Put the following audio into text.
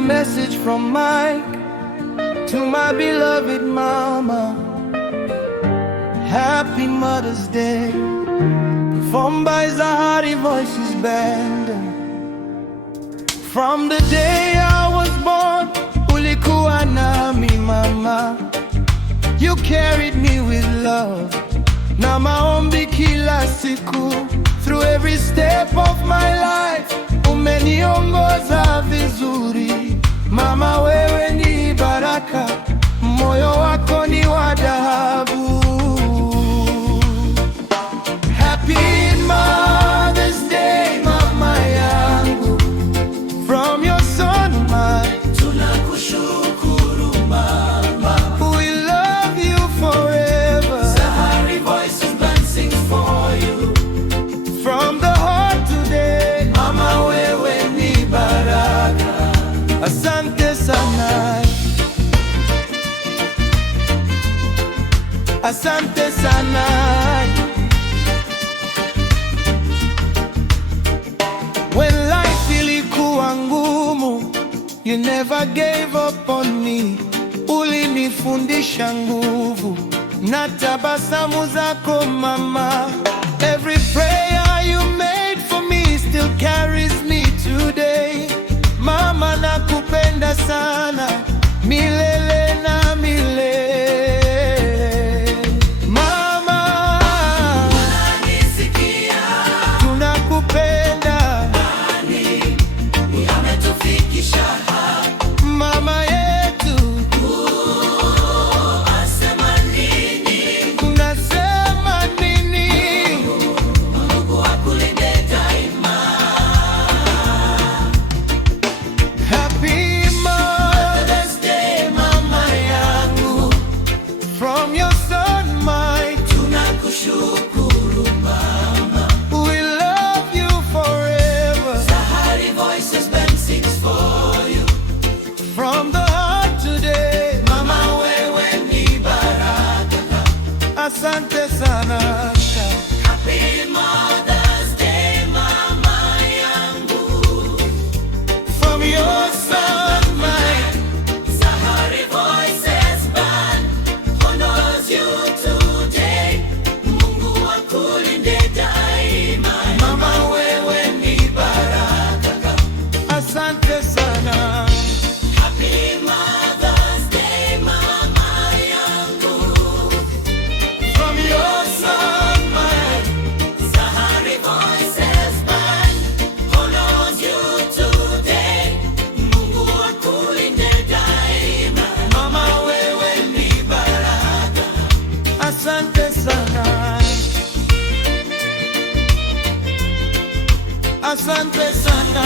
message from Mike to my beloved mama. Happy Mother's Day. Performed by Zahari Voices Band. From the day I was born, ulikuwa nami mama. You carried me with love na maombi kila siku. Through every step of my life umeniongoza vizuri. Mama, wewe ni baraka, moyo wako ni wa dhahabu. Happy Mother's Day mama yangu. From your son Mike, tunakushukuru mama. We love you forever. Zahari Voices Band sings for you. From the heart today, mama, wewe ni baraka. Asante sana. Asante sana. When life ilikuwa ngumu, you never gave up on me. Ulinifundisha nguvu na tabasamu zako mama. Every prayer you made for me still carries me today. Mama, nakupenda sana milele na milele. Mama, unanisikia? Tunakupenda. Nani ametufikisha hapa? Mama yetu. Asema nini? Unasema nini? Mungu akulinde daima. Happy Mother's Day mama yangu. From your son Mike, tunakushukuru mama. We love you forever. Zahari Voices Band sings for you. From the heart today, mama, wewe ni baraka. Asante sana. Happy Mother's Day mama yangu. From your son Mike, Zahari Voices Band honors you today. Mungu akulinde daima. Mama, wewe ni baraka. Asante sana. Happy Mother's Day mama yangu. From your son Mike, Zahari Voices Band honors you today. Mungu akulinde daima. Mama, wewe ni baraka. Asante sana. Asante sana.